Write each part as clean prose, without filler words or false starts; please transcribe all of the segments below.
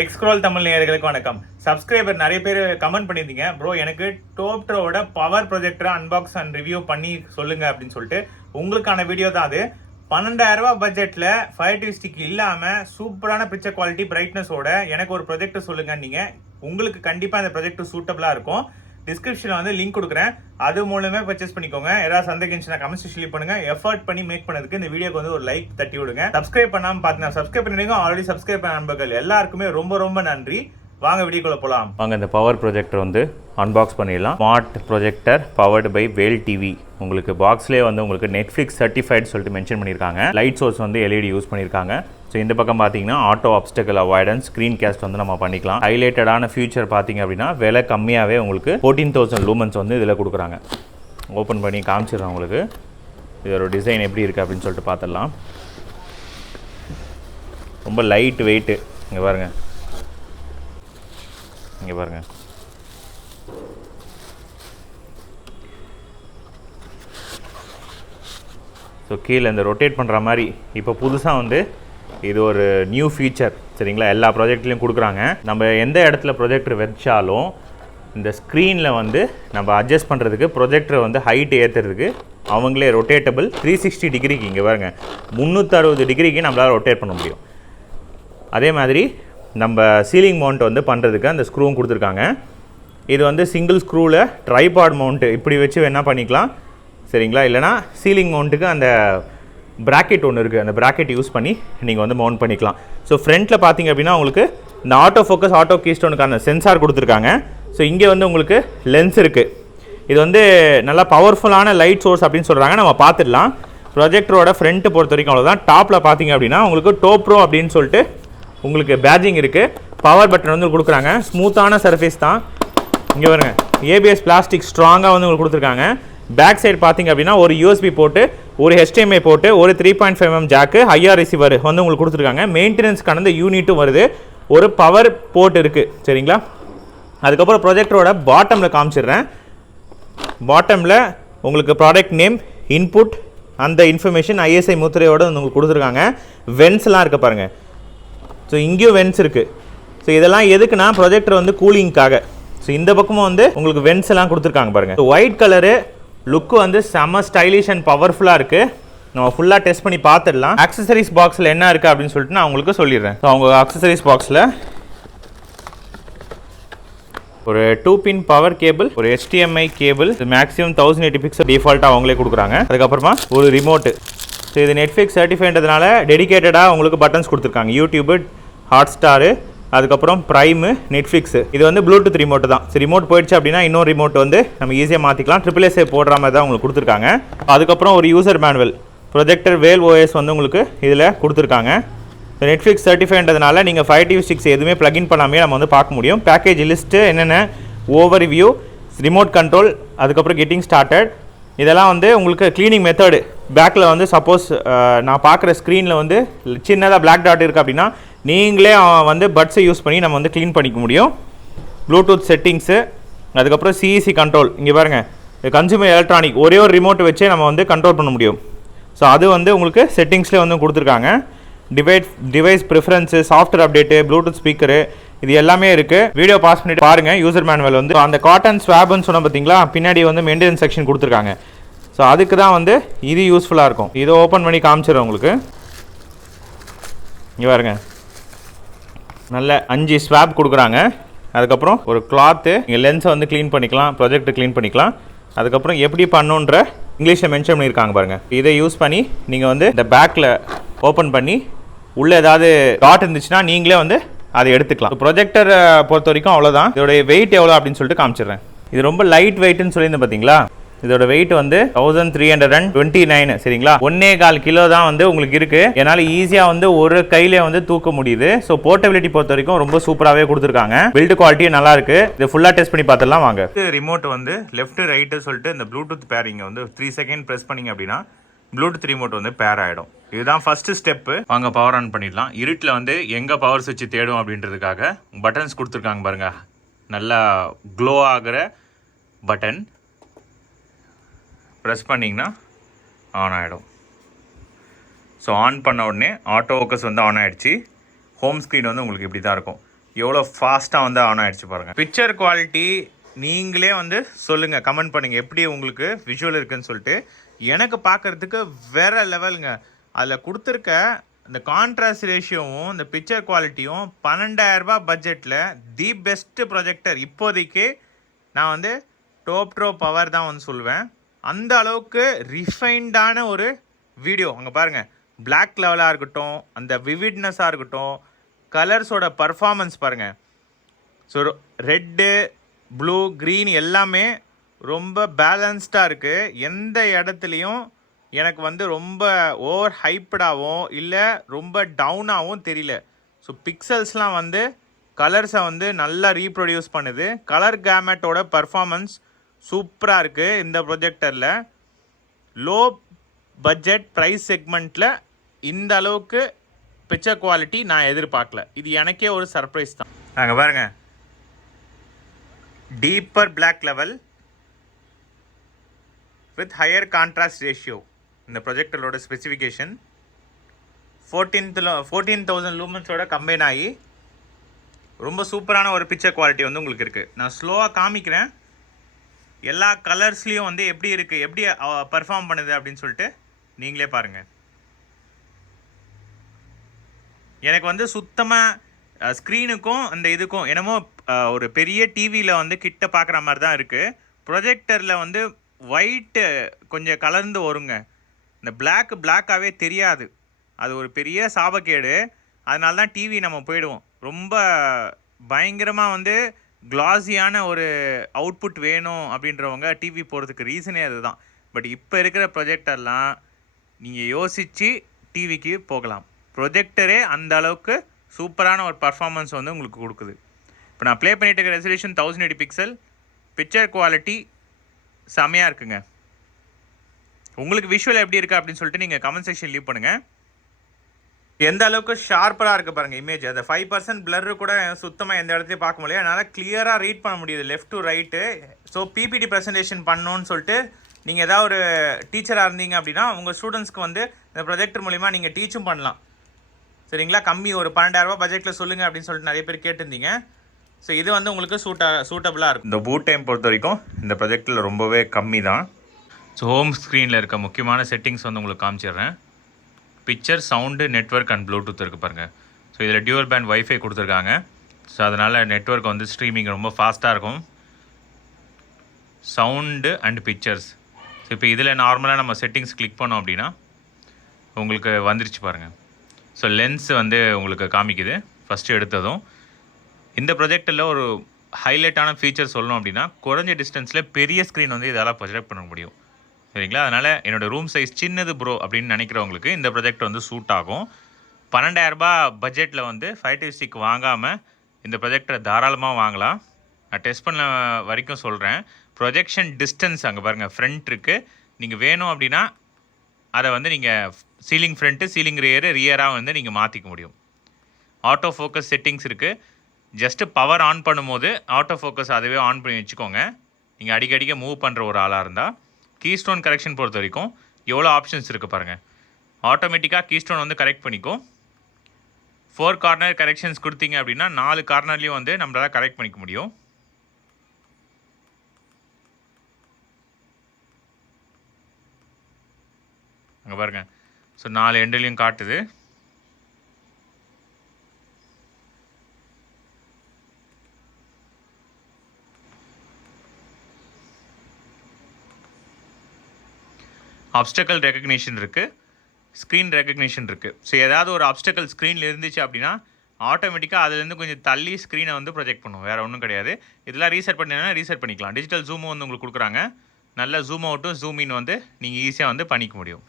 Tech scroll Tamil நேயர்களுக்கு வணக்கம். Subscriber நிறைய பேர் கமெண்ட் பண்ணியிருந்தீங்க, ப்ரோ எனக்கு டோப்ட்ரோட பவர் ப்ரொஜெக்டரை அன்பாக்ஸ் அண்ட் ரிவ்யூ பண்ணி சொல்லுங்க அப்படின்னு சொல்லிட்டு. உங்களுக்கான வீடியோ தான் அது. 12,000 ரூபாய் பட்ஜெட்டில் ஃபயர் டிவி ஸ்டிக் இல்லாமல் சூப்பரான பிக்சர் குவாலிட்டி பிரைட்னஸோட எனக்கு ஒரு ப்ரொஜெக்டர் சொல்லுங்க. நீங்கள் உங்களுக்கு கண்டிப்பாக இந்த ப்ரொஜெக்ட் சூட்டபிளாக இருக்கும். டிஸ்கிரிப்ஷனில் வந்து லிங்க் கொடுக்குறேன், அது மூலமே பர்ச்சேஸ் பண்ணிக்கோங்க. ஏதாவது சந்தேகம் இருந்துச்சுன்னா கமெண்ட்ஸ் லீவ் பண்ணுங்க. எஃபர்ட் பண்ணி மேக் பண்ணதுக்கு இந்த வீடியோக்கு வந்து ஒரு லைக் தட்டி விடுங்க. சப்ஸ்கிரைப் பண்ணாமல் பார்த்தீங்கன்னா சப்ஸ்கிரைப் பண்ணிடுங்க. ஆல்ரெடி சப்ஸ்கிரைப் பண்ண நண்பர்கள் எல்லாருக்குமே ரொம்ப ரொம்ப நன்றி. வாங்க வீடியோக்குள்ள போகலாம். வாங்க இந்த பவர் ப்ரொஜெக்டர் வந்து அன்பாக்ஸ் பண்ணிடலாம். Smart projector powered by Vel TV. உங்களுக்கு பாக்ஸ்லேயே வந்து உங்களுக்கு நெட்ஃப்ளிக்ஸ் சர்டிஃபைட் சொல்லிட்டு மென்ஷன் பண்ணியிருக்காங்க. லைட் சோர்ஸ் வந்து எல்இடி யூஸ் பண்ணியிருக்காங்க. ஸோ இந்த பக்கம் பார்த்தீங்கன்னா auto obstacle avoidance screen cast வந்து நம்ம பண்ணிக்கலாம். ஹைலைட்டடான ஃபியூச்சர் பார்த்தீங்க அப்படின்னா விலை கம்மியாகவே உங்களுக்கு 14,000 லூமன்ஸ் வந்து இதில் கொடுக்குறாங்க. ஓப்பன் பண்ணி காமிச்சிடுறேன் உங்களுக்கு. இதோட டிசைன் எப்படி இருக்குது அப்படின்னு சொல்லிட்டு பார்த்துடலாம். ரொம்ப லைட் வெயிட்டு. இங்கே பாருங்கள், இங்கே பாருங்கள். ஸோ கீழே இந்த ரொட்டேட் பண்ணுற மாதிரி இப்போ புதுசாக வந்து இது ஒரு நியூ ஃபீச்சர், சரிங்களா? எல்லா ப்ராஜெக்ட்லேயும் கொடுக்குறாங்க. நம்ம எந்த இடத்துல ப்ரொஜெக்டர் வச்சாலும் இந்த ஸ்க்ரீனில் வந்து நம்ம அட்ஜஸ்ட் பண்ணுறதுக்கு ப்ரொஜெக்டரை வந்து ஹைட் ஏற்றுறதுக்கு அவங்களே ரொட்டேட்டபிள் 360 டிகிரிக்கு, இங்கே பாருங்கள், 360 டிகிரிக்கு நம்மளால் ரொட்டேட் பண்ண முடியும். அதே மாதிரி நம்ம சீலிங் மவுண்ட் வந்து பண்ணுறதுக்கு அந்த ஸ்க்ரூவும் கொடுத்துருக்காங்க. இது வந்து சிங்கிள் ஸ்க்ரூவில் ட்ரைபாட் மவுண்ட்டு இப்படி வச்சு வேணால் பண்ணிக்கலாம், சரிங்களா? இல்லைனா சீலிங் மவுண்ட்டுக்கு அந்த ப்ராக்கெட் ஒன்று இருக்குது, அந்த ப்ராக்கெட் யூஸ் பண்ணி நீங்கள் வந்து மவுண்ட் பண்ணிக்கலாம். ஸோ ஃப்ரண்ட்டில் பார்த்தீங்க அப்படின்னா உங்களுக்கு இந்த ஆட்டோ ஃபோக்கஸ் ஆட்டோ கீஸ்டோனுக்கான சென்சார் கொடுத்துருக்காங்க. ஸோ இங்கே வந்து உங்களுக்கு லென்ஸ் இருக்குது. இது வந்து நல்லா பவர்ஃபுல்லான லைட் சோர்ஸ் அப்படின்னு சொல்கிறாங்க. நம்ம பார்த்துடலாம். ப்ரொஜெக்டரோட ஃப்ரண்ட்டு பொறுத்த வரைக்கும் அவ்வளோதான். டாப்பில் பார்த்தீங்க அப்படின்னா உங்களுக்கு டோப்ரோ அப்படின்னு சொல்லிட்டு உங்களுக்கு பேட்ஜிங் இருக்குது. பவர் பட்டன் வந்து கொடுக்குறாங்க. ஸ்மூத்தான சர்ஃபேஸ் தான். இங்கே பாருங்க, ஏபிஎஸ் பிளாஸ்டிக் ஸ்ட்ராங்காக வந்து உங்களுக்கு கொடுத்துருக்காங்க. பேக் சைடு பார்த்தீங்க அப்படின்னா ஒரு யூஎஸ்பி போட்டு, ஒரு HDMI போட்டு, ஒரு 3.5mm ஜாக்கு, ஐஆர் ரிசீவர் வந்து உங்களுக்கு கொடுத்துருக்காங்க. மெயின்டெனன்ஸ்க்கான இந்த யூனிட்டும் வருது. ஒரு பவர் போர்ட் இருக்குது, சரிங்களா? அதுக்கப்புறம் ப்ரொஜெக்டரோட பாட்டமில் காமிச்சிடுறேன். பாட்டமில் உங்களுக்கு ப்ராடக்ட் நேம், இன்புட், அந்த இன்ஃபர்மேஷன் ISI முத்திரையோடு வந்து உங்களுக்கு கொடுத்துருக்காங்க. வென்ஸ்லாம் இருக்குது பாருங்கள். ஸோ இங்கேயும் வென்ஸ் இருக்குது. ஸோ இதெல்லாம் எதுக்குன்னா ப்ரொஜெக்டர் வந்து கூலிங்காக. ஸோ இந்த பக்கமும் வந்து உங்களுக்கு வென்ஸ் எல்லாம் கொடுத்துருக்காங்க பாருங்கள். ஸோ ஒயிட் கலரு லுக்கு வந்து செம்ம ஸ்டைலிஷ் அண்ட் பவர்ஃபுல்லாக இருக்குது. நம்ம ஃபுல்லாக டெஸ்ட் பண்ணி பார்த்துடலாம். ஆக்சசரிஸ் பாக்ஸில் என்ன இருக்குது அப்படின்னு சொல்லிட்டு நான் உங்களுக்கு சொல்லிடுறேன். ஸோ அவங்க ஆக்சசரிஸ் பாக்ஸில் ஒரு 2-பின் பவர் கேபிள், ஒரு HDMI கேபிள், மேக்ஸிமம் 1080 பிக்சல் டிஃபால்ட்டாக அவங்களே கொடுக்குறாங்க. அதுக்கப்புறமா ஒரு ரிமோட்டு. ஸோ இது நெட்ஃப்ளிக்ஸ் சர்டிஃபைன்றதுனால டெடிகேட்டடாக உங்களுக்கு பட்டன்ஸ் கொடுத்துருக்காங்க. யூடியூபு, ஹாட்ஸ்டாரு, அதுக்கப்புறம் ப்ரைமு, நெட்ஃப்ளிக்ஸு. இது வந்து ப்ளூடூத் ரிமோட்டு தான். சரி, ரிமோட் போயிடுச்சு அப்படின்னா இன்னொரு ரிமோட் வந்து நம்ம ஈஸியாக மாற்றிக்கலாம். SSS போடுற மாதிரி தான் உங்களுக்கு கொடுத்துருக்காங்க. அதுக்கப்புறம் ஒரு யூசர் மேனுவல், ப்ரொஜெக்டர் வேல் OS வந்து உங்களுக்கு இதில் கொடுத்துருக்காங்க. நெட்ஃப்ளிக்ஸ் சர்டிஃபைன்றதுனால நீங்கள் ஃபயர் டிவி ஸ்டிக்ஸ் எதுவுமே ப்ளகின் பண்ணாமே நம்ம வந்து பார்க்க முடியும். பேக்கேஜ் லிஸ்ட்டு என்னென்ன, ஓவர் ரிவ்யூ, ரிமோட் கண்ட்ரோல், அதுக்கப்புறம் கெட்டிங் ஸ்டார்டட், இதெல்லாம் வந்து உங்களுக்கு க்ளீனிங் மெத்தடு. பேக்கில் வந்து சப்போஸ் நான் பார்க்குற ஸ்க்ரீனில் வந்து சின்னதாக பிளாக் டாட் இருக்குது அப்படின்னா நீங்களே வந்து பட்ஸை யூஸ் பண்ணி நம்ம வந்து க்ளீன் பண்ணிக்க முடியும். ப்ளூடூத் செட்டிங்ஸு, அதுக்கப்புறம் CEC கண்ட்ரோல். இங்கே பாருங்கள், கன்சூமர் எலக்ட்ரானிக் ஒரே ஒரு ரிமோட் வச்சே நம்ம வந்து கண்ட்ரோல் பண்ண முடியும். ஸோ அது வந்து உங்களுக்கு செட்டிங்ஸ்லேயே வந்து கொடுத்துருக்காங்க. Device preference, software update, Bluetooth speaker, இது எல்லாமே இருக்குது. வீடியோ பாஸ் பண்ணிட்டு பாருங்கள். யூசர் மேனுவல் வந்து அந்த காட்டன் ஸ்வாப்னு சொன்ன பார்த்தீங்களா, பின்னாடி வந்து மெயின்டெனன்ஸ் செக்ஷன் கொடுத்துருக்காங்க. ஸோ அதுக்கு தான் வந்து இது யூஸ்ஃபுல்லாக இருக்கும். இதை ஓப்பன் பண்ணி காமிச்சிடுறேன் உங்களுக்கு. இங்கே பாருங்க, நல்ல 5 ஸ்வாப் கொடுக்குறாங்க. அதுக்கப்புறம் ஒரு கிளாத்து, நீங்கள் லென்ஸை வந்து க்ளீன் பண்ணிக்கலாம், ப்ரொஜெக்டை க்ளீன் பண்ணிக்கலாம். அதுக்கப்புறம் எப்படி பண்ணுன்ற இங்கிலீஷில் மென்ஷன் பண்ணியிருக்காங்க பாருங்கள். இதை யூஸ் பண்ணி நீங்கள் வந்து இந்த பேக்கில் ஓப்பன் பண்ணி உள்ளே ஏதாவது டாட் இருந்துச்சுன்னா நீங்களே வந்து அதை எடுத்துக்கலாம். ப்ரொஜெக்டரை பொறுத்த வரைக்கும் அவ்வளோதான். இதோடைய வெயிட் எவ்வளோ அப்படின்னு சொல்லிட்டு காமிச்சிடுறேன். இது ரொம்ப லைட் வெயிட்னு சொல்லியிருந்தேன் பார்த்தீங்களா. இதோட வெயிட் வந்து 1329, சரிங்களா? 1.25 கிலோ தான் வந்து உங்களுக்கு இருக்குது. என்னால் ஈஸியாக வந்து ஒரு கையிலே வந்து தூக்க முடியுது. ஸோ போர்ட்டபிலிட்டி பொறுத்த வரைக்கும் ரொம்ப சூப்பராகவே கொடுத்துருக்காங்க. பில்டு குவாலிட்டியும் நல்லா இருக்கு. இது ஃபுல்லாக டெஸ்ட் பண்ணி பார்த்துடலாம் வாங்க. ரிமோட் வந்து லெஃப்ட் ரைட்டு சொல்லிட்டு இந்த ப்ளூடூத் பேரிங் வந்து 3 செகண்ட் ப்ரெஸ் பண்ணிங்க அப்படின்னா ப்ளூடூத் ரிமோட் வந்து பேர் ஆகிடும். இதுதான் ஃபஸ்ட்டு ஸ்டெப்பு. வாங்க பவர் ஆன் பண்ணிடலாம். இருட்டில் வந்து எங்கே பவர் சுவிட்ச் தேடும் அப்படின்றதுக்காக பட்டன்ஸ் கொடுத்துருக்காங்க பாருங்கள். நல்லா க்ளோ ஆகிற பட்டன் ப்ரெஸ் பண்ணிங்கன்னா ஆன் ஆகிடும். ஸோ ஆன் பண்ண உடனே ஆட்டோ ஃபோக்கஸ் வந்து ஆன் ஆகிடுச்சு. ஹோம் ஸ்க்ரீன் வந்து உங்களுக்கு இப்படி தான் இருக்கும். எவ்வளோ ஃபாஸ்ட்டாக வந்து ஆன் ஆகிடுச்சு பாருங்கள். பிக்சர் குவாலிட்டி நீங்களே வந்து சொல்லுங்கள், கமெண்ட் பண்ணுங்கள் எப்படி உங்களுக்கு விஷுவல் இருக்குன்னு சொல்லிட்டு. எனக்கு பார்க்குறதுக்கு வேறு லெவலுங்க. அதில் கொடுத்துருக்க இந்த கான்ட்ராஸ்ட் ரேஷியோவும் இந்த பிக்சர் குவாலிட்டியும் 12,000 பட்ஜெட்டில் தி பெஸ்ட்டு ப்ரொஜெக்டர் இப்போதைக்கு நான் வந்து டோப்ட்ரோ பவர் தான் வந்து சொல்லுவேன். அந்த அளவுக்கு ரிஃபைன்டான ஒரு வீடியோ. அங்கே பாருங்கள், பிளாக் லெவலாக இருக்கட்டும், அந்த விவிட்னஸாக இருக்கட்டும், கலர்ஸோட பர்ஃபார்மன்ஸ் பாருங்கள். ஸோ ரெட்டு, ப்ளூ, க்ரீன் எல்லாமே ரொம்ப பேலன்ஸ்டாக இருக்குது. எந்த இடத்துலையும் எனக்கு வந்து ரொம்ப ஓவர் ஹைப்படாகவும் இல்லை ரொம்ப டவுனாகவும் தெரியல. ஸோ பிக்சல்ஸ்லாம் வந்து கலர்ஸை வந்து நல்லா ரீப்ரொடியூஸ் பண்ணுது. கலர் கேமெட்டோட பர்ஃபார்மன்ஸ் சூப்பராக இருக்குது இந்த ப்ரொஜெக்டரில். லோ பட்ஜெட் ப்ரைஸ் செக்மெண்ட்டில் இந்த அளவுக்கு பிக்சர் குவாலிட்டி நான் எதிர்பார்க்கல. இது எனக்கே ஒரு சர்ப்ரைஸ் தான். அங்கே பாருங்கள், deeper block level with higher contrast ratio. இந்த ப்ரொஜெக்டரோட ஸ்பெசிஃபிகேஷன் 14,000 லூமன்ஸோட கம்பைன் ஆகி ரொம்ப சூப்பரான ஒரு பிக்சர் குவாலிட்டி வந்து உங்களுக்கு இருக்குது. நான் ஸ்லோவாக காமிக்கிறேன், எல்லா கலர்ஸ்லேயும் வந்து எப்படி இருக்குது, எப்படி பர்ஃபார்ம் பண்ணுது அப்படின்னு சொல்லிட்டு நீங்களே பாருங்கள். எனக்கு வந்து சுத்தமாக ஸ்க்ரீனுக்கும் அந்த இதுக்கும் என்னமோ ஒரு பெரிய டிவியில் வந்து கிட்ட பார்க்குற மாதிரி தான் இருக்குது. ப்ரொஜெக்டரில் வந்து ஒயிட்டு கொஞ்சம் கலர்ந்து வருங்க. இந்த பிளாக்காகவே தெரியாது. அது ஒரு பெரிய சாபக்கேடு. அதனால தான் டிவி நம்ம போயிடுவோம். ரொம்ப பயங்கரமாக வந்து கிளாஸியான ஒரு அவுட்புட் வேணும் அப்படின்றவங்க டிவி போகிறதுக்கு ரீசனே அதுதான். பட் இப்போ இருக்கிற ப்ரொஜெக்டர்லாம் நீங்கள் யோசித்து டிவிக்கு போகலாம். ப்ரொஜெக்டரே அந்த அளவுக்கு சூப்பரான ஒரு பர்ஃபார்மன்ஸ் வந்து உங்களுக்கு கொடுக்குது. இப்போ நான் ப்ளே பண்ணிட்டு இருக்க ரெசல்யூஷன் 1080 பிக்சல். பிக்சர் குவாலிட்டி செமையாக இருக்குங்க. உங்களுக்கு விஷுவல் எப்படி இருக்குது அப்படின்னு சொல்லிட்டு நீங்கள் கமெண்ட் செக்ஷன் லீவ் பண்ணுங்கள். எந்த அளவுக்கு ஷார்ப்பராக இருக்குது பாருங்கள் இமேஜ். அந்த 5% பிளரு கூட சுத்தமாக எந்த இடத்துலையும் பார்க்க முடியாது. அதனால் கிளியராக ரீட் பண்ண முடியுது left to right. So PPT presentation பண்ணணுன்னு சொல்லிட்டு நீங்கள் ஏதாவது ஒரு டீச்சராக இருந்தீங்க அப்படின்னா உங்கள் ஸ்டூடெண்ட்ஸ்க்கு வந்து இந்த ப்ரொஜெக்டர் மூலிமா நீங்கள் டீச்சும் பண்ணலாம். சரிங்களா? கம்மி ஒரு 12,000 பட்ஜெட்டில் சொல்லுங்கள் அப்படின்னு சொல்லிட்டு நிறைய பேர் கேட்டிருந்தீங்க. ஸோ இது வந்து உங்களுக்கு சூட்டபுளாக இருக்கும். இந்த பூட் டைம் பொறுத்த வரைக்கும் இந்த ப்ரொஜெக்டில் ரொம்பவே கம்மி தான். ஸோ ஹோம் ஸ்க்ரீனில் இருக்க முக்கியமான செட்டிங்ஸ் வந்து உங்களுக்கு காமிச்சிடுறேன். Picture, sound, network and Bluetooth இருக்குது பாருங்கள். ஸோ இதில் டியூவல் பேண்ட் வைஃபை கொடுத்துருக்காங்க. ஸோ அதனால் நெட்வொர்க் வந்து ஸ்ட்ரீமிங் ரொம்ப ஃபாஸ்ட்டாக இருக்கும். Sound and fixtures. ஸோ இப்போ இதில் நார்மலாக நம்ம செட்டிங்ஸ் கிளிக் பண்ணோம் அப்படின்னா உங்களுக்கு வந்துருச்சு பாருங்கள். ஸோ லென்ஸ் வந்து உங்களுக்கு காமிக்குது ஃபஸ்ட்டு எடுத்ததும். இந்த ப்ரொஜெக்டில் ஒரு ஹைலைட்டான ஃபீச்சர் சொல்லணும் அப்படின்னா குறைஞ்ச டிஸ்டன்ஸில் பெரிய ஸ்க்ரீன் வந்து இதெல்லாம் ப்ரொஜெக்ட் பண்ண முடியும். சரிங்களா? அதனால் என்னோடய ரூம் சைஸ் சின்னது ப்ரோ அப்படின்னு நினைக்கிறவங்களுக்கு இந்த ப்ரொஜெக்ட் வந்து சூட் ஆகும். 12,000 பட்ஜெட்டில் வந்து 5 ஸ்டிக் வாங்காமல் இந்த ப்ரொஜெக்டரை தாராளமாக வாங்கலாம். நான் டெஸ்ட் பண்ண வரைக்கும் சொல்கிறேன். ப்ரொஜெக்ஷன் டிஸ்டன்ஸ் அங்கே பாருங்கள், ஃப்ரண்ட் இருக்குது. நீங்கள் வேணும் அப்படின்னா அதை வந்து நீங்கள் சீலிங் ஃப்ரண்ட்டு, சீலிங் ரியராக வந்து நீங்கள் மாற்றிக்க முடியும். ஆட்டோ ஃபோக்கஸ் செட்டிங்ஸ் இருக்குது. ஜஸ்ட்டு பவர் ஆன் பண்ணும்போது ஆட்டோ ஃபோக்கஸ் அதுவே ஆன் பண்ணி வச்சுக்கோங்க. நீங்கள் அடிக்கடிக்க மூவ் பண்ணுற ஒரு ஆளாக இருந்தால். கீஸ்டோன் கரெக்ஷன் பொறுத்த வரைக்கும் எவ்வளோ ஆப்ஷன்ஸ் இருக்குது பாருங்கள். ஆட்டோமேட்டிக்காக கீஸ்டோன் வந்து கரெக்ட் பண்ணிக்கும். 4 கார்னர் கரெக்ஷன்ஸ் கொடுத்தீங்க அப்படின்னா 4 கார்னர்லேயும் வந்து நம்மளால் கரெக்ட் பண்ணிக்க முடியும். அங்கே பாருங்கள். ஸோ 4 எண்டுலேயும் காட்டுது. அப்டக்கல் ரெக்கக்னிஷன் இருக்குது, ஸ்க்ரீன் ரெக்கக்னிஷன் இருக்குது. ஸோ ஏதாவது ஒரு அப்டக்கல் ஸ்க்ரீனில் இருந்துச்சு அப்படின்னா ஆட்டோமேட்டிக்காக அதுலேருந்து கொஞ்சம் தள்ளி ஸ்க்ரீனை வந்து ப்ரொஜெக்ட் பண்ணும். வேறு ஒன்றும் கிடையாது. இதெல்லாம் ரீசெட் பண்ணினா ரீசெட் பண்ணிக்கலாம். டிஜிட்டல் ஜூமும் வந்து உங்களுக்கு கொடுக்குறாங்க. நல்ல ஜூம் அவுட்டும் ஜூம் இன் வந்து நீங்கள் ஈஸியாக வந்து பண்ணிக்க முடியும்.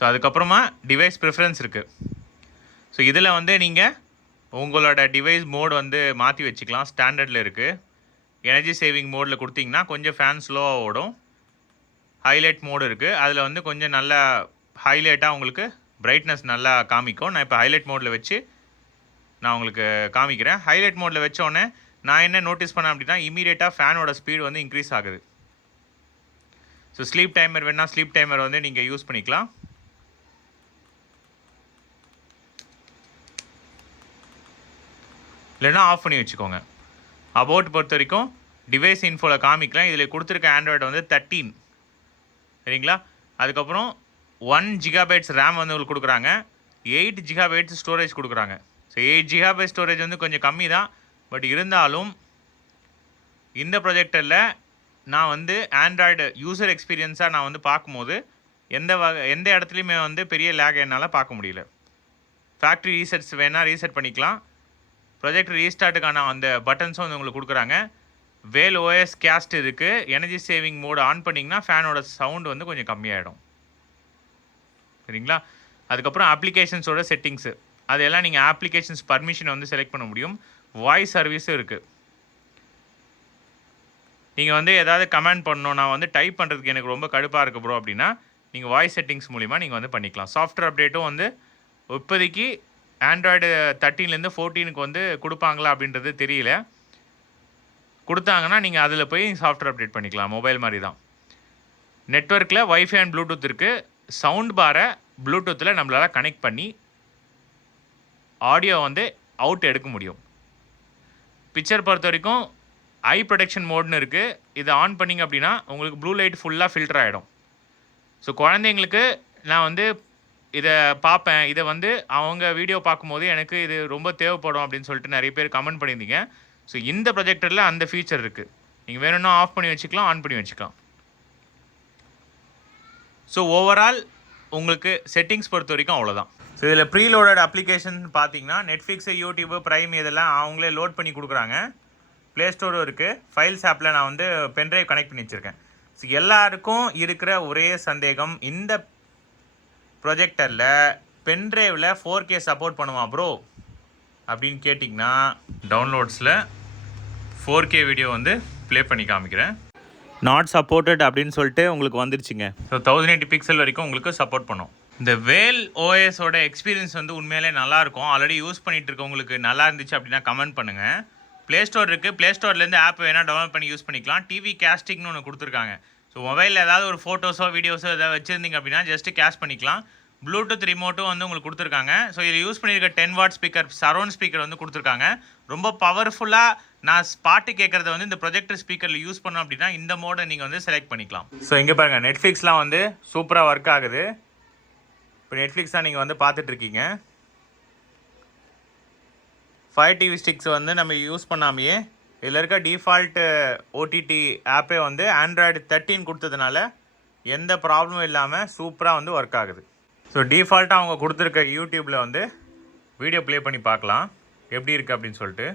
ஸோ அதுக்கப்புறமா டிவைஸ் ப்ரிஃபரன்ஸ் இருக்குது. ஸோ இதில் வந்து நீங்கள் உங்களோட டிவைஸ் மோட் வந்து மாற்றி வச்சுக்கலாம். ஸ்டாண்டர்டில் இருக்குது. எனர்ஜி சேவிங் மோடில் கொடுத்தீங்கன்னா கொஞ்சம் ஃபேன் ஸ்லோவாக ஓடும். ஹைலைட் மோடு இருக்குது. அதில் வந்து கொஞ்சம் நல்லா ஹைலைட்டாக உங்களுக்கு பிரைட்னஸ் நல்லா காமிக்கும். நான் இப்போ ஹைலைட் மோடில் வச்சு நான் உங்களுக்கு காமிக்கிறேன். ஹைலைட் மோடில் வச்சோடனே நான் என்ன நோட்டீஸ் பண்ணேன் அப்படின்னா இமீடியட்டாக ஃபேனோட ஸ்பீடு வந்து இன்க்ரீஸ் ஆகுது. ஸோ ஸ்லீப் டைமர் வேணால் ஸ்லீப் டைமர் வந்து நீங்கள் யூஸ் பண்ணிக்கலாம். இல்லைன்னா ஆஃப் பண்ணி வச்சுக்கோங்க. அபவுட் பொறுத்த வரைக்கும் டிவைஸ் இன்ஃபோவில் காமிக்கலாம். இதில் கொடுத்துருக்க ஆண்ட்ராய்டு வந்து 13 சரிங்களா. அதுக்கப்புறம் 1 GB ரேம் வந்து உங்களுக்கு கொடுக்குறாங்க, 8 GB ஸ்டோரேஜ் கொடுக்குறாங்க. ஸோ 8 GB ஸ்டோரேஜ் வந்து கொஞ்சம் கம்மி தான். பட் இருந்தாலும் இந்த ப்ரொஜெக்டரில் நான் வந்து ஆண்ட்ராய்டு யூசர் எக்ஸ்பீரியன்ஸாக நான் வந்து பார்க்கும்போது எந்த இடத்துலையுமே வந்து பெரிய லேக் என்னால் பார்க்க முடியல. ஃபேக்ட்ரி ரீசெட்ஸ் வேணால் ரீசெட் பண்ணிக்கலாம். ப்ரொஜெக்ட் ரீஸ்டார்ட்டுக்கான அந்த பட்டன்ஸும் வந்து உங்களுக்கு கொடுக்குறாங்க. வேல் ஓஎஸ் கேஸ்ட் இருக்குது. எனர்ஜி சேவிங் மோடு ஆன் பண்ணிங்கன்னா ஃபேனோட சவுண்டு வந்து கொஞ்சம் கம்மியாகிடும் சரிங்களா. அதுக்கப்புறம் அப்ளிகேஷன்ஸோட செட்டிங்ஸு அதெல்லாம் நீங்கள் அப்ளிகேஷன்ஸ் பர்மிஷனை வந்து செலக்ட் பண்ண முடியும். வாய்ஸ் சர்வீஸும் இருக்குது. நீங்கள் வந்து ஏதாவது கமெண்ட் பண்ணணும், நான் வந்து டைப் பண்ணுறதுக்கு எனக்கு ரொம்ப கடுப்பாக இருக்குது ப்ரோ அப்படின்னா நீங்கள் வாய்ஸ் செட்டிங்ஸ் மூலிமா நீங்கள் வந்து பண்ணிக்கலாம். சாஃப்ட்வேர் அப்டேட்டும் வந்து இப்போதைக்கு ஆண்ட்ராய்டு 13லேருந்து 14க்கு வந்து கொடுப்பாங்களா அப்படின்றது தெரியல. கொடுத்தாங்கன்னா நீங்கள் அதில் போய் சாஃப்ட்வேர் அப்டேட் பண்ணிக்கலாம். மொபைல் மாதிரி தான். நெட்வொர்க்கில் வைஃபை அண்ட் ப்ளூடூத் இருக்குது. சவுண்ட் பாரை ப்ளூடூத்தில் நம்மளால் கனெக்ட் பண்ணி ஆடியோ வந்து அவுட் எடுக்க முடியும். பிக்சர் பொறுத்த வரைக்கும் ஐ ப்ரொடெக்ஷன் மோட்னு இருக்குது. இதை ஆன் பண்ணிங்க அப்படின்னா உங்களுக்கு ப்ளூ லைட் ஃபுல்லாக ஃபில்டர் ஆகிடும். ஸோ குழந்தைங்களுக்கு நான் வந்து இதை பார்ப்பேன், இதை வந்து அவங்க வீடியோ பார்க்கும்போது எனக்கு இது ரொம்ப தேவைப்படும் அப்படின்னு சொல்லிட்டு நிறைய பேர் கமெண்ட் பண்ணியிருந்தீங்க. ஸோ இந்த ப்ரொஜெக்டரில் அந்த ஃபீச்சர் இருக்குது. நீங்கள் வேணும்னா ஆஃப் பண்ணி வச்சுக்கலாம், ஆன் பண்ணி வச்சுக்கலாம். ஸோ ஓவரால் உங்களுக்கு செட்டிங்ஸ் பொறுத்த வரைக்கும் அவ்வளோதான். ஸோ இதில் ப்ரீலோடட் அப்ளிகேஷன் பார்த்தீங்கன்னா நெட்ஃப்ளிக்ஸு, யூடியூபு, ப்ரைம் இதெல்லாம் அவங்களே லோட் பண்ணி கொடுக்குறாங்க. ப்ளே ஸ்டோரும் இருக்குது. ஃபைல்ஸ் ஆப்பில் நான் வந்து பென்ட்ரைவ் கனெக்ட் பண்ணி வச்சுருக்கேன். ஸோ எல்லாருக்கும் இருக்கிற ஒரே சந்தேகம், இந்த ப்ரொஜெக்டரில் பென்ட்ரைவில் 4K சப்போர்ட் பண்ணுமா ப்ரோ அப்படின்னு கேட்டிங்கன்னா டவுன்லோட்ஸில் 4K வீடியோ வந்து ப்ளே பண்ணி காமிக்கிறேன். நாட் சப்போர்ட்டட் அப்படின்னு சொல்லிட்டு உங்களுக்கு வந்துருச்சுங்க. ஸோ 1080 பிக்சல் வரைக்கும் உங்களுக்கு சப்போர்ட் பண்ணும். இந்த வேல் ஓஎஸோட எக்ஸ்பீரியன்ஸ் வந்து உண்மையிலே நல்லாயிருக்கும். ஆல்ரெடி யூஸ் பண்ணிகிட்டு இருக்கவங்களுக்கு நல்லா இருந்துச்சு அப்படின்னா கமெண்ட் பண்ணுங்கள். ப்ளே ஸ்டோர் இருக்குது. ப்ளே ஸ்டோர்லேருந்து ஆப் வேணால் டவுன்லோட் பண்ணி யூஸ் பண்ணிக்கலாம். டிவி கேஸ்டிங்னு ஒன்று கொடுத்துருக்காங்க. ஸோ மொபைலில் ஏதாவது ஒரு ஃபோட்டோஸோ வீடியோஸோ ஏதாவது வச்சுருந்தீங்க அப்படின்னா ஜஸ்ட்டு கேஷ் பண்ணிக்கலாம். ப்ளூடூத் ரிமோட்டும் வந்து உங்களுக்கு கொடுத்துருக்காங்க. ஸோ இதில் யூஸ் பண்ணியிருக்க 10 வாட் ஸ்பீக்கர், சரௌண்ட் ஸ்பீக்கர் வந்து கொடுத்துருக்காங்க. ரொம்ப பவர்ஃபுல்லாக நான் பாட்டு கேட்குறத வந்து இந்த ப்ரொஜெக்டர் ஸ்பீக்கரில் யூஸ் பண்ணோம் அப்படின்னா இந்த மோடை நீங்கள் வந்து செலக்ட் பண்ணிக்கலாம். ஸோ இங்கே பாருங்கள், நெட்ஃப்ளிக்ஸ்லாம் வந்து சூப்பராக ஒர்க் ஆகுது. இப்போ நெட்ஃப்ளிக்ஸ் தான் நீங்கள் வந்து பார்த்துட்ருக்கீங்க. ஃபயர் டிவி ஸ்டிக்ஸ் வந்து நம்ம யூஸ் பண்ணாமையே இதில் இருக்க டிஃபால்ட்டு ஓடிடி ஆப்பே வந்து ஆண்ட்ராய்டு 13 கொடுத்ததுனால எந்த ப்ராப்ளமும் இல்லாமல் சூப்பராக வந்து ஒர்க் ஆகுது. ஸோ டிஃபால்ட்டாக அவங்க கொடுத்துருக்க யூடியூப்பில் வந்து வீடியோ ப்ளே பண்ணி பார்க்கலாம் எப்படி இருக்குது அப்படின்னு சொல்லிட்டு.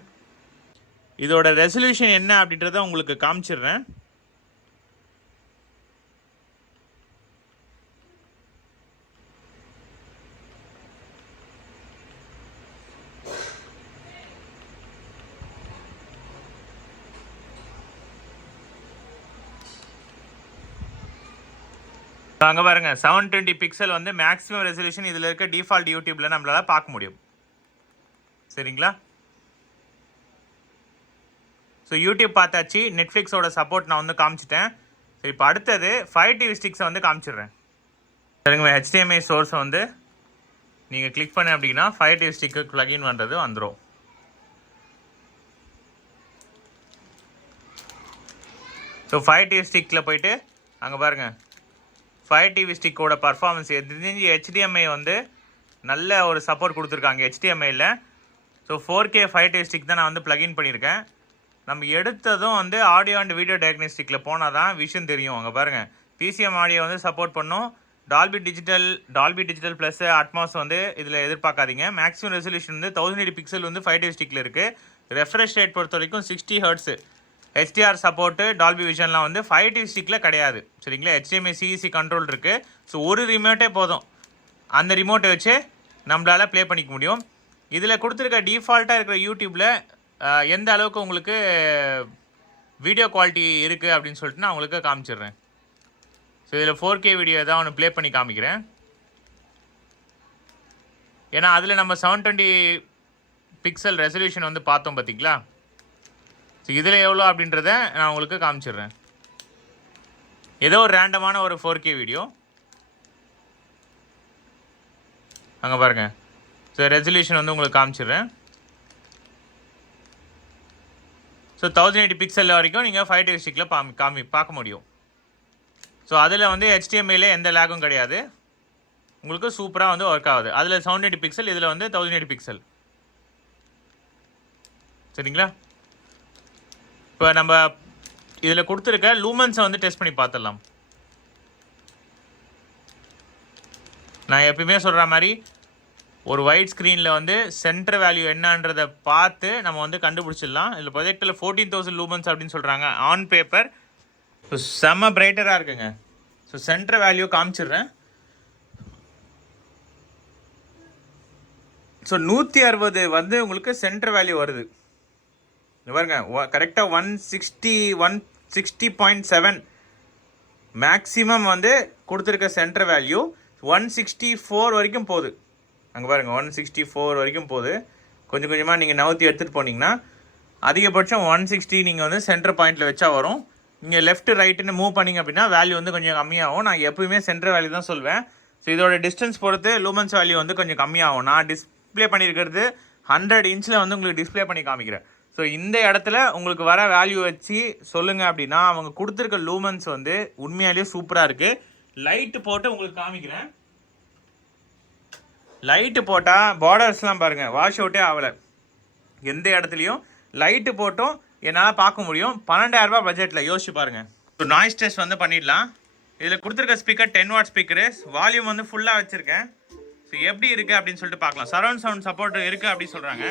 இதோட ரெசல்யூஷன் என்ன அப்படின்றத உங்களுக்கு காமிச்சிடுறேன். அங்கே பாருங்க, 720 பிக்சல் வந்து மேக்ஸிமம் ரெசல்யூஷன் இதில் இருக்க டிஃபால்ட் யூடியூப்பில் நம்மளால் பார்க்க முடியும். சரிங்களா. ஸோ யூடியூப் பார்த்தாச்சு, நெட்ஃப்ளிக்ஸோட சப்போர்ட் நான் வந்து காமிச்சிட்டேன். சரி, இப்போ அடுத்தது ஃபயர் டிவி ஸ்டிக்ஸை வந்து காமிச்சிடுறேன். சரிங்க, HDMI சோர்ஸை வந்து நீங்கள் கிளிக் பண்ண அப்படின்னா ஃபயர் டிவி ஸ்டிக்கு ப்ளக்இன் பண்ணுறது வந்துடும். ஸோ ஃபயர் டிவி ஸ்டிக்கில் போயிட்டு அங்கே பாருங்கள், ஃபயர் டிவி ஸ்டிக்கோட பர்ஃபார்மன்ஸ் தெரிஞ்சு HDMI வந்து நல்ல ஒரு சப்போர்ட் கொடுத்துருக்காங்க HDMIயில். So 4K fire TV stick தான் நான் வந்து ப்ளக்இன் பண்ணியிருக்கேன். நம்ம எடுத்ததும் வந்து ஆடியோ அண்ட் வீடியோ டயக்னோஸ்டிக்கில் போனால் தான் விஷயம் தெரியும். அங்கே பாருங்கள், PCM ஆடியோ வந்து சப்போர்ட் பண்ணும். டால்பி டிஜிட்டல் ப்ளஸ் அட்மாஸ் வந்து இதில் எதிர்பார்க்காதீங்க. மேக்ஸிமம் ரெசல்யூஷன் வந்து 1080 பிக்சல் வந்து ஃபயர் டிவி ஸ்டிக்கில் இருக்குது. ரெஃப்ரெஷ் ரேட் பொறுத்த வரைக்கும் 60 Hz. HDR சப்போர்ட்டு, டால்பி விஷன்லாம் வந்து ஃபயர் டிவி ஸ்டிக்கில் கிடையாது. சரிங்களா. HDMI CEC கண்ட்ரோல் இருக்குது. ஸோ ஒரு ரிமோட்டே போதும். அந்த ரிமோட்டை வச்சு நம்மளால் ப்ளே பண்ணிக்க முடியும். இதில் கொடுத்துருக்க டிஃபால்ட்டாக இருக்கிற யூடியூப்பில் எந்த அளவுக்கு உங்களுக்கு வீடியோ குவாலிட்டி இருக்குது அப்படின்னு சொல்லிட்டு நான் உங்களுக்கு காமிச்சிடுறேன். ஸோ இதில் 4K வீடியோ தான் ஒன்று ப்ளே பண்ணி காமிக்கிறேன். ஏன்னா அதில் நம்ம 720 பிக்சல் ரெசல்யூஷன் வந்து பார்த்தோம் பார்த்தீங்களா. ஸோ இதில் எவ்வளோ அப்படின்றத நான் உங்களுக்கு காமிச்சிடுறேன். ஏதோ ஒரு ரேண்டமான ஒரு 4K வீடியோ. அங்கே பாருங்கள். ஸோ ரெசல்யூஷன் வந்து உங்களுக்கு காமிச்சிடுறேன். ஸோ 1080 பிக்சல் வரைக்கும் நீங்கள் 5 ஸ்டிக்கில் பார்க்க முடியும். ஸோ அதில் வந்து HDMI எந்த லேகும் கிடையாது. உங்களுக்கு சூப்பராக வந்து ஒர்க் ஆகுது. அதில் 720 பிக்சல், இதில் வந்து 1080 பிக்சல். சரிங்களா? இப்போ நம்ம இதில் கொடுத்துருக்க லூமன்ஸை வந்து டெஸ்ட் பண்ணி பார்த்துடலாம். நான் எப்பயுமே சொல்கிற மாதிரி ஒரு ஒயிட் ஸ்க்ரீனில் வந்து சென்டர் வேல்யூ என்னன்றதை பார்த்து நம்ம வந்து கண்டுபிடிச்சிடலாம். இதில் ப்ரொஜெக்டில் 14,000 லூமன்ஸ் அப்படின்னு சொல்கிறாங்க ஆன் பேப்பர். ஸோ செம்ம பிரைட்டராக இருக்குங்க. ஸோ சென்டர் வேல்யூ காமிச்சிடுறேன். ஸோ 160 வந்து உங்களுக்கு சென்டர் வேல்யூ வருது. பாருங்க, கரெக்டாக 160.7 மேக்ஸிமம் வந்து கொடுத்துருக்க சென்டர் வேல்யூ 164 வரைக்கும் போகுது. அங்கே பாருங்கள், 164 வரைக்கும் போகுது. கொஞ்சம் கொஞ்சமாக நீங்கள் நவுத்தி எடுத்துகிட்டு போனீங்கன்னா அதிகபட்சம் 160 நீங்கள் வந்து சென்டர் பாயிண்டில் வச்சா வரும். நீங்கள் லெஃப்ட் ரைட்டுன்னு மூவ் பண்ணிங்க அப்படின்னா வேல்யூ வந்து கொஞ்சம் கம்மியாகும். நான் எப்பவுமே சென்டர் வேல்யூ தான் சொல்வேன். ஸோ இதோட டிஸ்டன்ஸ் பொறுத்து லூமன்ஸ் வேல்யூ வந்து கொஞ்சம் கம்மியாகும். நான் டிஸ்பிளே பண்ணியிருக்கிறது 100 இன்ச்சில் வந்து உங்களுக்கு டிஸ்பிளே பண்ணி காமிக்கிறேன். ஸோ இந்த இடத்துல உங்களுக்கு வர வேல்யூ வச்சு சொல்லுங்கள் அப்படின்னா அவங்க கொடுத்துருக்க லூமன்ஸ் வந்து உண்மையாலேயே சூப்பராக இருக்குது. லைட்டு போட்டு உங்களுக்கு காமிக்கிறேன். லைட்டு போட்டால் பார்டர்ஸ்லாம் பாருங்கள், வாஷ் அவுட்டே ஆகலை. எந்த இடத்துலையும் லைட்டு போட்டும் என்னால் பார்க்க முடியும். 12,000 ரூபாய் பட்ஜெட்டில் யோசிச்சு பாருங்கள். ஸோ நாய்ஸ் டெஸ்ட் வந்து பண்ணிடலாம். இதில் கொடுத்துருக்க ஸ்பீக்கர் 10 வாட் ஸ்பீக்கரு, வால்யூம் வந்து ஃபுல்லாக வச்சுருக்கேன். ஸோ எப்படி இருக்குது அப்படின்னு சொல்லிட்டு பார்க்கலாம். சரௌண்ட் சவுண்ட் சப்போர்ட் இருக்குது அப்படின்னு சொல்கிறாங்க.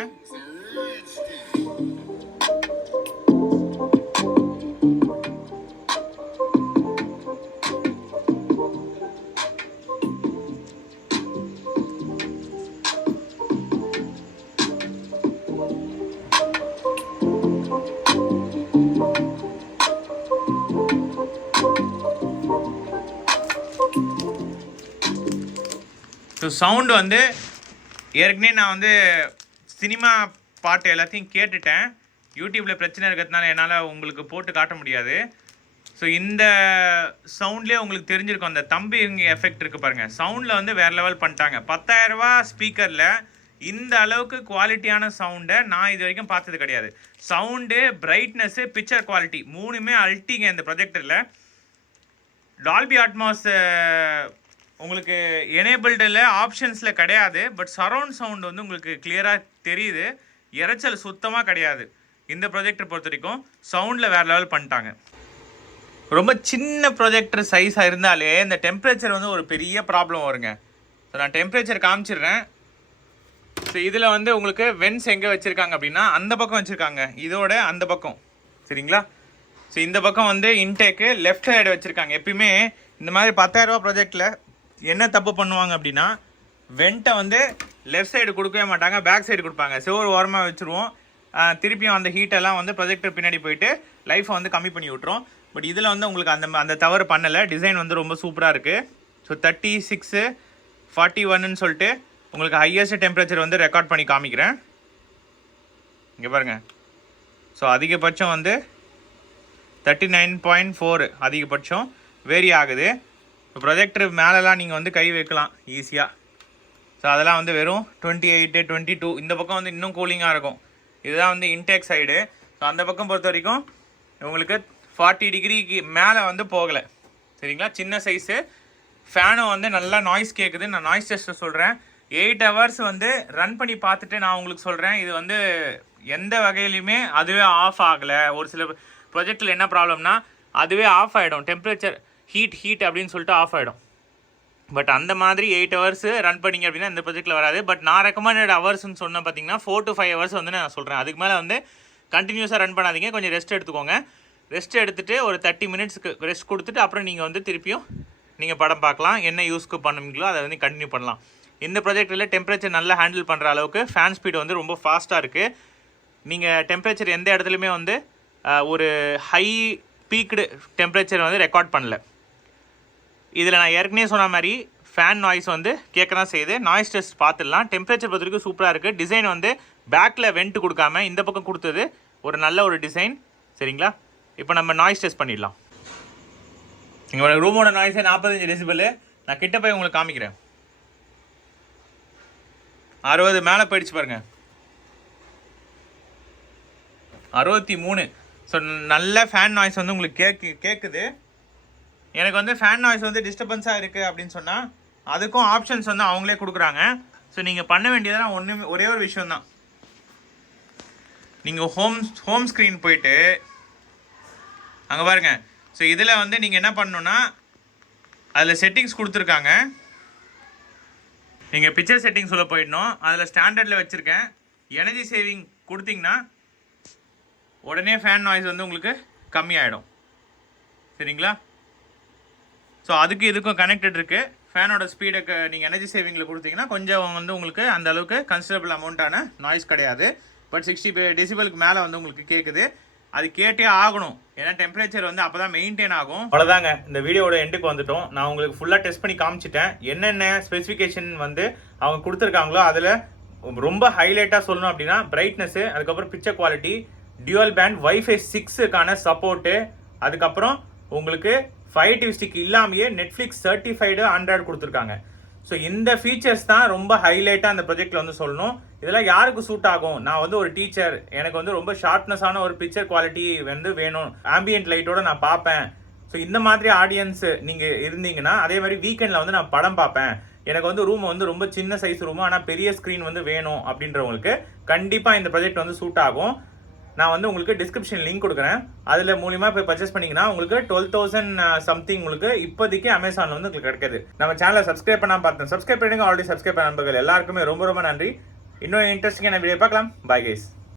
ஸோ சவுண்டு வந்து ஏற்கனவே நான் வந்து சினிமா பாட்டு எல்லாத்தையும் கேட்டுட்டேன். யூடியூப்பில் பிரச்சனை இருக்கிறதுனால என்னால் உங்களுக்கு போட்டு காட்ட முடியாது. ஸோ இந்த சவுண்ட்லேயே உங்களுக்கு தெரிஞ்சிருக்கும், அந்த தம்பி இங்கே எஃபெக்ட் இருக்குது பாருங்கள். சவுண்டில் வந்து வேறு லெவல் பண்ணிட்டாங்க. 10,000 ரூபா ஸ்பீக்கரில் இந்த அளவுக்கு குவாலிட்டியான சவுண்டை நான் இது வரைக்கும் பார்த்தது கிடையாது. சவுண்டு, பிரைட்னஸ்ஸு, பிக்சர் குவாலிட்டி மூணுமே அல்ட்டிங்க இந்த ப்ரொஜெக்டரில். டால்பி அட்மாஸ் உங்களுக்கு எனேபிள்டில் ஆப்ஷன்ஸில் கிடையாது. பட் சரௌண்ட் சவுண்டு வந்து உங்களுக்கு கிளியராக தெரியுது. இறைச்சல் சுத்தமாக கிடையாது. இந்த ப்ரொஜெக்டர் பொறுத்த வரைக்கும் சவுண்டில் வேறு லெவல் பண்ணிட்டாங்க. ரொம்ப சின்ன ப்ரொஜெக்டர் சைஸாக இருந்தாலே இந்த டெம்பரேச்சர் வந்து ஒரு பெரிய ப்ராப்ளம் வருங்க. ஸோ நான் டெம்பரேச்சர் காமிச்சிடுறேன். ஸோ இதில் வந்து உங்களுக்கு வென்ஸ் எங்கே வச்சுருக்காங்க அப்படின்னா அந்த பக்கம் வச்சுருக்காங்க, இதோட அந்த பக்கம். சரிங்களா? ஸோ இந்த பக்கம் வந்து இன்டேக்கு லெஃப்ட் சைடு வச்சுருக்காங்க. எப்பயுமே இந்த மாதிரி 10,000 ரூபா ப்ரொஜெக்டில் என்ன தப்பு பண்ணுவாங்க அப்படின்னா வெண்ட்டை வந்து லெஃப்ட் சைடு கொடுக்கவே மாட்டாங்க, பேக் சைடு கொடுப்பாங்க. ஒரு ஓரமாக வச்சுருவோம். திருப்பியும் அந்த ஹீட்டெல்லாம் வந்து ப்ரொஜெக்டர் பின்னாடி போயிட்டு லைஃப்பை வந்து கம்மி பண்ணி விட்ருவோம். பட் இதில் வந்து உங்களுக்கு அந்த தவறு பண்ணலை. டிசைன் வந்து ரொம்ப சூப்பராக இருக்குது. ஸோ 36, 41ன்னு சொல்லிட்டு உங்களுக்கு ஹையஸ்ட் டெம்பரேச்சர் வந்து ரெக்கார்ட் பண்ணி காமிக்கிறேன். இங்கே பாருங்கள். ஸோ அதிகபட்சம் வந்து 39.4 அதிகபட்சம் வேரி ஆகுது. இப்போ ப்ரொஜெக்டர் மேலெலாம் நீங்கள் வந்து கை வைக்கலாம் ஈஸியாக. ஸோ அதெல்லாம் வந்து வெறும் 28, 22. இந்த பக்கம் வந்து இன்னும் கூலிங்காக இருக்கும். இதுதான் வந்து இன்டேக் சைடு. ஸோ அந்த பக்கம் பொறுத்த வரைக்கும் உங்களுக்கு 40 டிகிரிக்கு மேலே வந்து போகலை. சரிங்களா? சின்ன சைஸு. ஃபேனும் வந்து நல்லா நாய்ஸ் கேட்குது. நான் நாய்ஸ் டெஸ்ட்டை சொல்கிறேன். 8 ஹவர்ஸ் வந்து ரன் பண்ணி பார்த்துட்டு நான் உங்களுக்கு சொல்கிறேன். இது வந்து எந்த வகையிலையுமே அதுவே ஆஃப் ஆகலை. ஒரு சில ப்ரொஜெக்டில் என்ன ப்ராப்ளம்னா அதுவே ஆஃப் ஆகிடும். டெம்பரேச்சர் ஹீட் அப்படின்னு சொல்லிட்டு ஆஃப் ஆகிடும். பட் அந்த மாதிரி 8 ஹவர்ஸ் ரன் பண்ணிங்க அப்படின்னா இந்த ப்ரொஜெக்டில் வராது. பட் நான் ரெக்கமெண்டட் ஹவர்ஸ்ன்னு சொன்னால் பார்த்தீங்கன்னா 4 to 5 ஹவர்ஸ் வந்து நான் சொல்கிறேன். அதுக்கு மேலே வந்து கண்டினியூஸாக ரன் பண்ணாதீங்க. கொஞ்சம் ரெஸ்ட் எடுத்துக்கோங்க. ரெஸ்ட் எடுத்துகிட்டு ஒரு 30 மினிட்ஸ்க்கு ரெஸ்ட் கொடுத்துட்டு அப்புறம் நீங்கள் வந்து திருப்பியும் நீங்கள் படம் பார்க்கலாம். என்ன யூஸ்க்கு பண்ணுவீங்களோ அதை வந்து கண்டினியூ பண்ணலாம். இந்த ப்ரொஜெக்டில் டெம்பரேச்சர் நல்லா ஹேண்டில் பண்ணுற அளவுக்கு ஃபேன் ஸ்பீடு வந்து ரொம்ப ஃபாஸ்ட்டாக இருக்குது. நீங்கள் டெம்பரேச்சர் எந்த இடத்துலையுமே வந்து ஒரு ஹை பீக்டு டெம்பரேச்சர் வந்து ரெக்கார்ட் பண்ணல. இதில் நான் ஏற்கனவே சொன்ன மாதிரி ஃபேன் நாய்ஸ் வந்து கேட்க தான் செய்யுது. நாய்ஸ் டெஸ்ட் பார்த்துடலாம். டெம்பரேச்சர் பொறுத்த வரைக்கும் சூப்பராக இருக்குது. டிசைன் வந்து பேக்கில் வெண்ட் கொடுக்காம இந்த பக்கம் கொடுத்தது ஒரு நல்ல ஒரு டிசைன். சரிங்களா? இப்போ நம்ம நாய்ஸ் டெஸ்ட் பண்ணிடலாம். எங்களோட ரூமோட நாய்ஸே 45 டெசிபல். நான் கிட்ட போய் உங்களுக்கு காமிக்கிறேன். 60 மேலே போயிடுச்சு பாருங்க, 63. ஸோ நல்ல ஃபேன் நாய்ஸ் வந்து உங்களுக்கு கேட்குது. எனக்கு வந்து ஃபேன் நாய்ஸ் வந்து டிஸ்டர்பன்ஸாக இருக்குது அப்படின்னு சொன்னால் அதுக்கும் ஆப்ஷன்ஸ் வந்து அவங்களே கொடுக்குறாங்க. ஸோ நீங்கள் பண்ண வேண்டியதெல்லாம் ஒரே ஒரு விஷயந்தான். நீங்கள் ஹோம் ஸ்க்ரீன் போயிட்டு அங்கே பாருங்கள். ஸோ இதில் வந்து நீங்கள் என்ன பண்ணணுன்னா அதில் செட்டிங்ஸ் கொடுத்துருக்காங்க. நீங்கள் பிக்சர் செட்டிங்ஸ் உள்ள போயிடணும். அதில் ஸ்டாண்டர்டில் வச்சுருக்கேன். எனர்ஜி சேவிங் கொடுத்தீங்கன்னா உடனே ஃபேன் நாய்ஸ் வந்து உங்களுக்கு கம்மியாயிடும். சரிங்களா? ஸோ அதுக்கு இதுக்கும் கனெக்டட் இருக்குது. ஃபேனோட ஸ்பீடுக்கு நீங்கள் எனர்ஜி சேவிங்கில் கொடுத்தீங்கன்னா கொஞ்சம் வந்து உங்களுக்கு அந்த அளவுக்கு கன்சிடரபிள் அமௌண்ட்டான நாய்ஸ் கிடையாது. பட் 60 டெசிபலுக்கு மேலே வந்து உங்களுக்கு கேட்குது. அது கேட்டே ஆகணும், ஏன்னா டெம்பரேச்சர் வந்து அப்போ தான் மெயின்டைன் ஆகும். அவ்வளோதாங்க, இந்த வீடியோட எண்டுக்கு வந்துட்டோம். நான் உங்களுக்கு ஃபுல்லாக டெஸ்ட் பண்ணி காமிச்சிட்டேன். என்னென்ன ஸ்பெசிஃபிகேஷன் வந்து அவங்க கொடுத்துருக்காங்களோ அதில் ரொம்ப ஹைலைட்டாக சொல்லணும் அப்படின்னா பிரைட்னஸ்ஸு, அதுக்கப்புறம் picture quality, dual band, wifi 6க்கான சப்போர்ட்டு, அதுக்கப்புறம் உங்களுக்கு ஃபயர் டிவி ஸ்டிக் இல்லாமையே நெட்ஃப்ளிக்ஸ் சர்டிஃபைடு ஆண்ட்ராய்டு கொடுத்துருக்காங்க. ஸோ இந்த ஃபீச்சர்ஸ் தான் ரொம்ப ஹைலைட்டாக அந்த ப்ராஜெக்டில் வந்து சொல்லணும். இதெல்லாம் யாருக்கு சூட் ஆகும்? நான் வந்து ஒரு டீச்சர், எனக்கு வந்து ரொம்ப ஷார்ப்னஸான ஒரு பிக்சர் குவாலிட்டி வந்து வேணும், ஆம்பியன்ட் லைட்டோட நான் பார்ப்பேன். ஸோ இந்த மாதிரி ஆடியன்ஸ் நீங்கள் இருந்தீங்கன்னா, அதே மாதிரி வீக்கெண்டில் வந்து நான் படம் பார்ப்பேன், எனக்கு வந்து ரூம் வந்து ரொம்ப சின்ன சைஸ் ரூமு ஆனால் பெரிய ஸ்க்ரீன் வந்து வேணும் அப்படின்றவங்களுக்கு கண்டிப்பாக இந்த ப்ராஜெக்ட் வந்து சூட் ஆகும். நான் வந்து உங்களுக்கு டிஸ்கிரிப்ஷன் லிங்க் கொடுக்குறேன். அதில் மூலிமா போய் பர்ச்சேஸ் பண்ணிங்கன்னா உங்களுக்கு 12,000 சம்திங் உங்களுக்கு இப்போதைக்கு அமேசானில் வந்து உங்களுக்கு கிடைக்குது. நம்ம சேனலை சப்ஸ்கிரைப் பண்ணால் பார்த்தேன், சப்ஸ்கிரைப் பண்ணுங்க. ஆல்ரெடி சப்ஸ்கிரைப் பண்ண நண்பர்கள் எல்லாருக்குமே ரொம்ப ரொம்ப நன்றி. இன்னும் இன்ட்ரெஸ்டிங்கான வீடியோ பார்க்கலாம். Bye guys.